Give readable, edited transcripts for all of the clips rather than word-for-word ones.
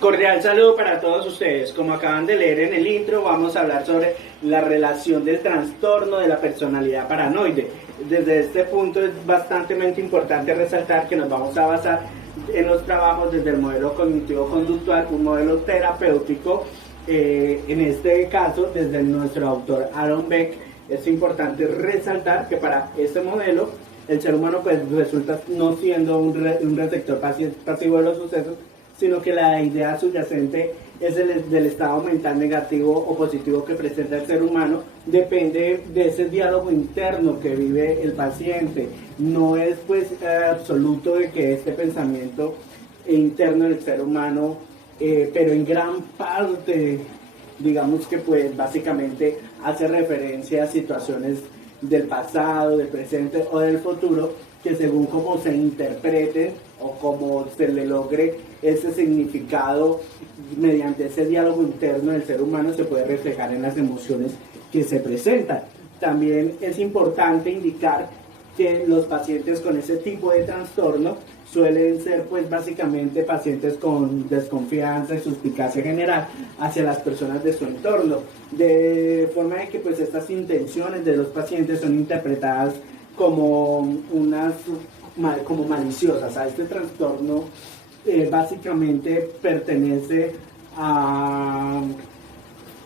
Cordial saludo para todos ustedes. Como acaban de leer en el intro, vamos a hablar sobre la relación del trastorno de la personalidad paranoide. Desde este punto es bastante importante resaltar que nos vamos a basar en los trabajos desde el modelo cognitivo-conductual, un modelo terapéutico, en este caso desde nuestro autor Aaron Beck. Es importante resaltar que para este modelo el ser humano pues resulta no siendo un receptor pasivo de los sucesos, sino que la idea subyacente es del estado mental negativo o positivo que presenta el ser humano, depende de ese diálogo interno que vive el paciente. No es pues absoluto de que este pensamiento interno del ser humano, pero en gran parte, digamos que pues básicamente hace referencia a situaciones del pasado, del presente o del futuro, que según cómo se interpreten o cómo se le logre ese significado mediante ese diálogo interno del ser humano, se puede reflejar en las emociones que se presentan. También es importante indicar que los pacientes con ese tipo de trastorno suelen ser pues básicamente pacientes con desconfianza y suspicacia general hacia las personas de su entorno, de forma de que pues estas intenciones de los pacientes son interpretadas como como maliciosas. A este trastorno básicamente pertenece a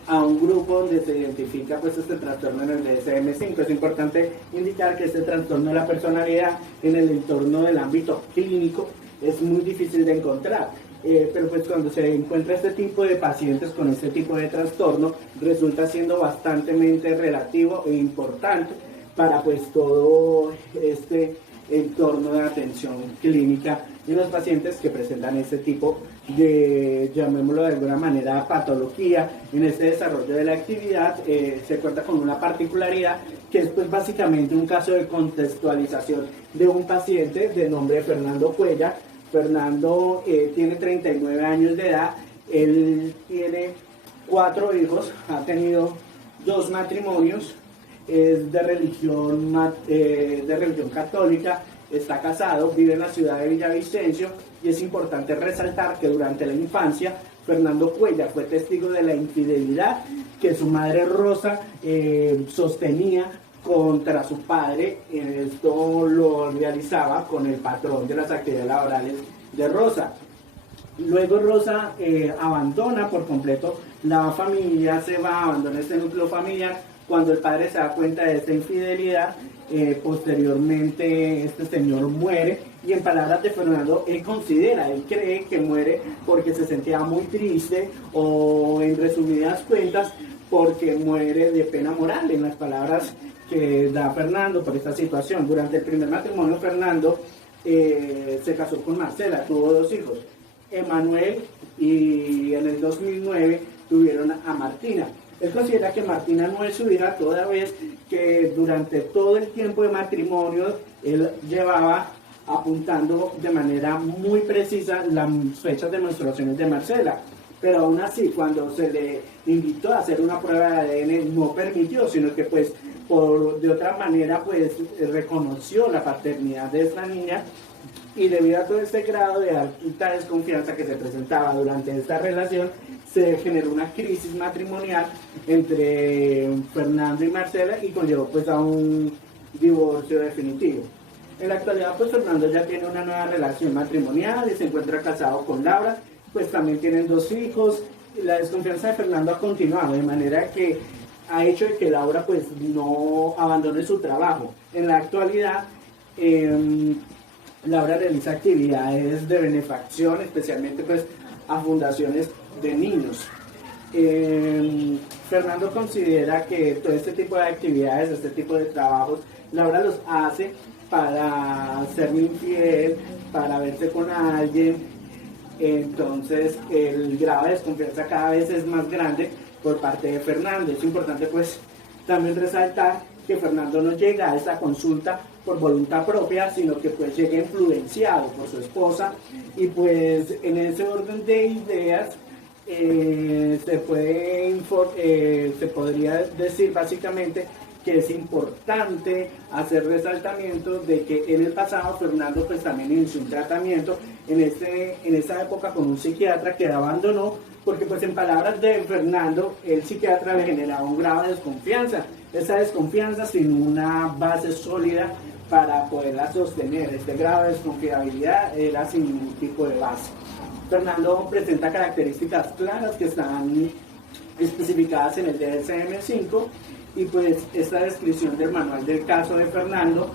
un grupo donde se identifica pues este trastorno en el DSM-5. Es importante indicar que este trastorno de la personalidad en el entorno del ámbito clínico es muy difícil de encontrar. Pero pues cuando se encuentra este tipo de pacientes con este tipo de trastorno, resulta siendo bastante relativo e importante para pues todo este entorno de atención clínica de los pacientes que presentan este tipo de, llamémoslo de alguna manera, patología. En este desarrollo de la actividad se cuenta con una particularidad que es pues básicamente un caso de contextualización de un paciente de nombre Fernando Cuellar. Fernando tiene 39 años de edad, él tiene 4 hijos, ha tenido 2 matrimonios, es de religión católica, está casado, vive en la ciudad de Villavicencio, y es importante resaltar que durante la infancia Fernando Cuellar fue testigo de la infidelidad que su madre Rosa sostenía contra su padre. Esto lo realizaba con el patrón de las actividades laborales de Rosa. Luego Rosa abandona por completo la familia, se va, abandona este núcleo familiar. Cuando el padre se da cuenta de esta infidelidad, posteriormente este señor muere, y en palabras de Fernando, él cree que muere porque se sentía muy triste, o en resumidas cuentas, porque muere de pena moral, en las palabras que da Fernando por esta situación. Durante el primer matrimonio, Fernando se casó con Marcela, tuvo 2 hijos, Emanuel, y en el 2009 tuvieron a Martina. Él considera que Martina no es su hija, toda vez que durante todo el tiempo de matrimonio él llevaba apuntando de manera muy precisa las fechas de menstruaciones de Marcela. Pero aún así, cuando se le invitó a hacer una prueba de ADN, no permitió, sino que pues de otra manera pues reconoció la paternidad de esta niña. Y debido a todo este grado de alta desconfianza que se presentaba durante esta relación, se generó una crisis matrimonial entre Fernando y Marcela, y conllevó pues a un divorcio definitivo. En la actualidad pues Fernando ya tiene una nueva relación matrimonial y se encuentra casado con Laura, pues también tienen 2 hijos. La desconfianza de Fernando ha continuado, de manera que ha hecho de que Laura pues no abandone su trabajo. En la actualidad Laura realiza actividades de benefacción, especialmente pues a fundaciones de niños. Fernando considera que todo este tipo de actividades, este tipo de trabajos, Laura los hace para ser infiel, para verse con alguien. Entonces el grado de desconfianza cada vez es más grande por parte de Fernando. Es importante pues también resaltar que Fernando no llega a esta consulta por voluntad propia, sino que pues llega influenciado por su esposa, y pues en ese orden de ideas se podría decir básicamente que es importante hacer resaltamiento de que en el pasado Fernando pues también inició un tratamiento en esa época con un psiquiatra que abandonó, porque pues en palabras de Fernando, el psiquiatra le generaba un grado de desconfianza, esa desconfianza sin una base sólida para poderla sostener. Este grado de desconfiabilidad era sin ningún tipo de base. Fernando presenta características claras que están especificadas en el DSM-5, y pues esta descripción del manual del caso de Fernando,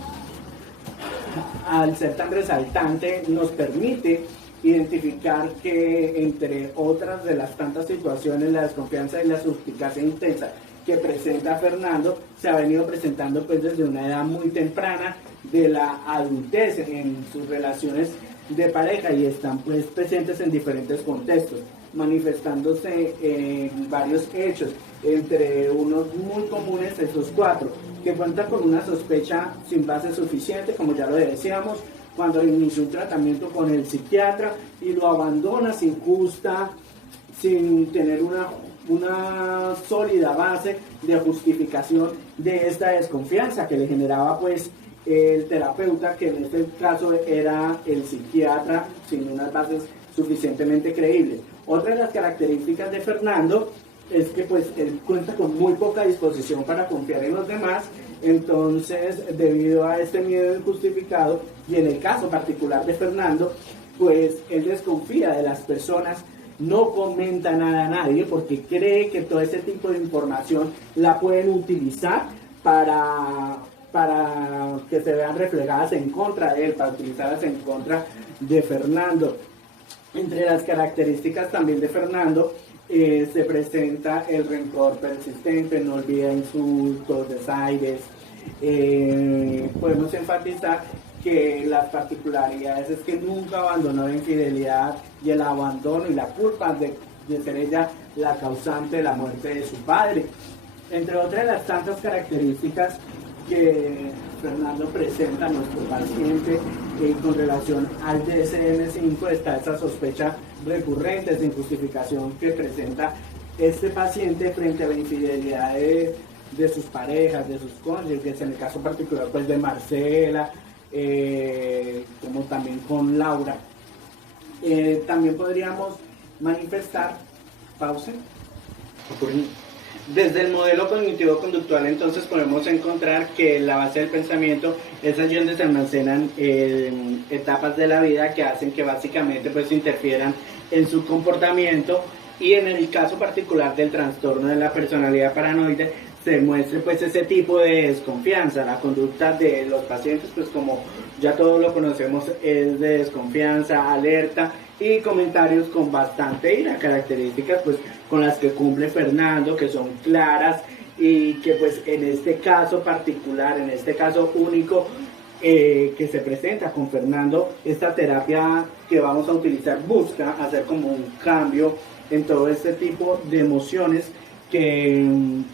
al ser tan resaltante, nos permite identificar que, entre otras de las tantas situaciones, la desconfianza y la suspicacia intensa que presenta Fernando se ha venido presentando pues desde una edad muy temprana de la adultez en sus relaciones de pareja, y están pues presentes en diferentes contextos, manifestándose en varios hechos, entre unos muy comunes, esos 4, que cuentan con una sospecha sin base suficiente, como ya lo decíamos, cuando inició un tratamiento con el psiquiatra y lo abandona sin justa, sin tener una sólida base de justificación de esta desconfianza que le generaba pues el terapeuta, que en este caso era el psiquiatra, sin unas bases suficientemente creíbles. Otra de las características de Fernando es que pues él cuenta con muy poca disposición para confiar en los demás. Entonces, debido a este miedo injustificado, y en el caso particular de Fernando, pues él desconfía de las personas, no comenta nada a nadie porque cree que todo ese tipo de información la pueden utilizar para que se vean reflejadas en contra de él, para utilizarlas en contra de Fernando. Entre las características también de Fernando se presenta el rencor persistente, no olvida insultos, desaires. Podemos enfatizar que las particularidades es que nunca abandonó la infidelidad, y el abandono y la culpa de ser ella la causante de la muerte de su padre. Entre otras de las tantas características que Fernando presenta a nuestro paciente con relación al DSM-5 está esa sospecha recurrente sin justificación que presenta este paciente frente a la infidelidad de sus parejas, de sus cónyuges, en el caso particular pues de Marcela, como también con Laura. También podríamos manifestar, pausa. Desde el modelo cognitivo-conductual entonces podemos encontrar que la base del pensamiento es allí donde se almacenan etapas de la vida que hacen que básicamente pues interfieran en su comportamiento, y en el caso particular del trastorno de la personalidad paranoide se muestre pues ese tipo de desconfianza. La conducta de los pacientes, pues como ya todos lo conocemos, es de desconfianza, alerta y comentarios con bastante ira, características pues con las que cumple Fernando, que son claras y que pues en este caso particular, en este caso único que se presenta con Fernando, esta terapia que vamos a utilizar busca hacer como un cambio en todo este tipo de emociones que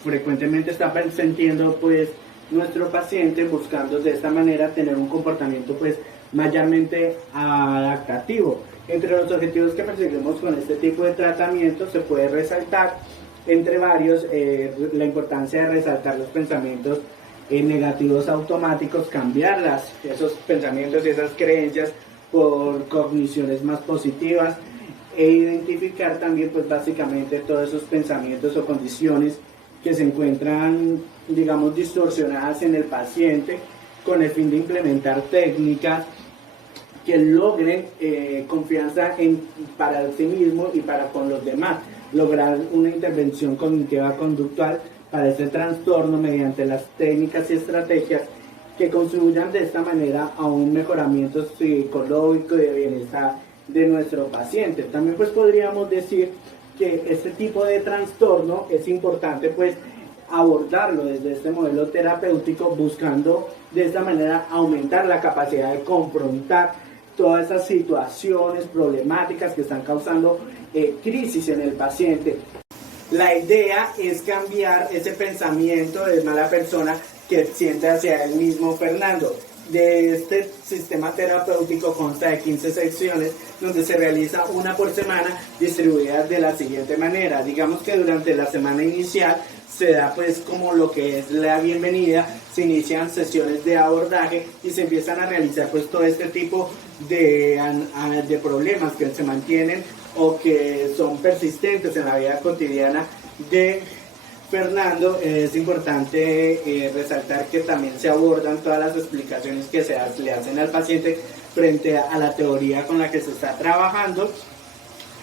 frecuentemente está sintiendo pues nuestro paciente, buscando de esta manera tener un comportamiento pues mayormente adaptativo. Entre los objetivos que perseguimos con este tipo de tratamiento se puede resaltar, entre varios, la importancia de resaltar los pensamientos negativos automáticos, cambiarlas, esos pensamientos y esas creencias por cogniciones más positivas, e identificar también pues básicamente todos esos pensamientos o condiciones que se encuentran, digamos, distorsionadas en el paciente, con el fin de implementar técnicas que logren confianza para sí mismo y para con los demás, lograr una intervención cognitiva conductual para este trastorno mediante las técnicas y estrategias que contribuyan de esta manera a un mejoramiento psicológico y de bienestar de nuestro paciente. También pues podríamos decir que este tipo de trastorno es importante pues abordarlo desde este modelo terapéutico, buscando de esta manera aumentar la capacidad de confrontar todas esas situaciones problemáticas que están causando crisis en el paciente. La idea es cambiar ese pensamiento de mala persona que siente hacia él mismo Fernando, de este sistema terapéutico consta de 15 secciones donde se realiza una por semana, distribuidas de la siguiente manera. Digamos que durante la semana inicial se da pues como lo que es la bienvenida, se inician sesiones de abordaje y se empiezan a realizar pues todo este tipo de problemas que se mantienen o que son persistentes en la vida cotidiana de Fernando. Es importante resaltar que también se abordan todas las explicaciones que le hacen al paciente frente a la teoría con la que se está trabajando,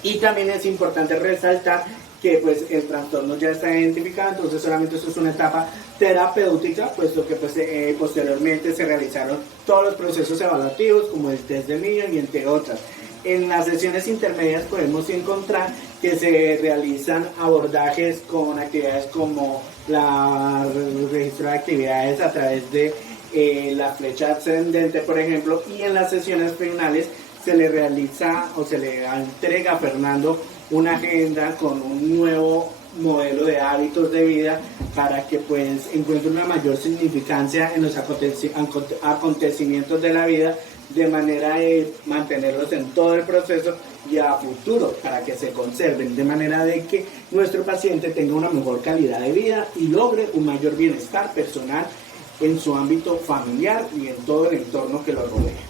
y también es importante resaltar que pues el trastorno ya está identificado, entonces solamente eso es una etapa terapéutica, puesto que pues, posteriormente se realizaron todos los procesos evaluativos como el test de Million y entre otras. En las sesiones intermedias podemos encontrar que se realizan abordajes con actividades como el registro de actividades a través de la flecha ascendente, por ejemplo, y en las sesiones finales se le realiza o se le entrega a Fernando una agenda con un nuevo modelo de hábitos de vida para que pues encuentre una mayor significancia en los acontecimientos de la vida, de manera de mantenerlos en todo el proceso y a futuro para que se conserven, de manera de que nuestro paciente tenga una mejor calidad de vida y logre un mayor bienestar personal en su ámbito familiar y en todo el entorno que lo rodea.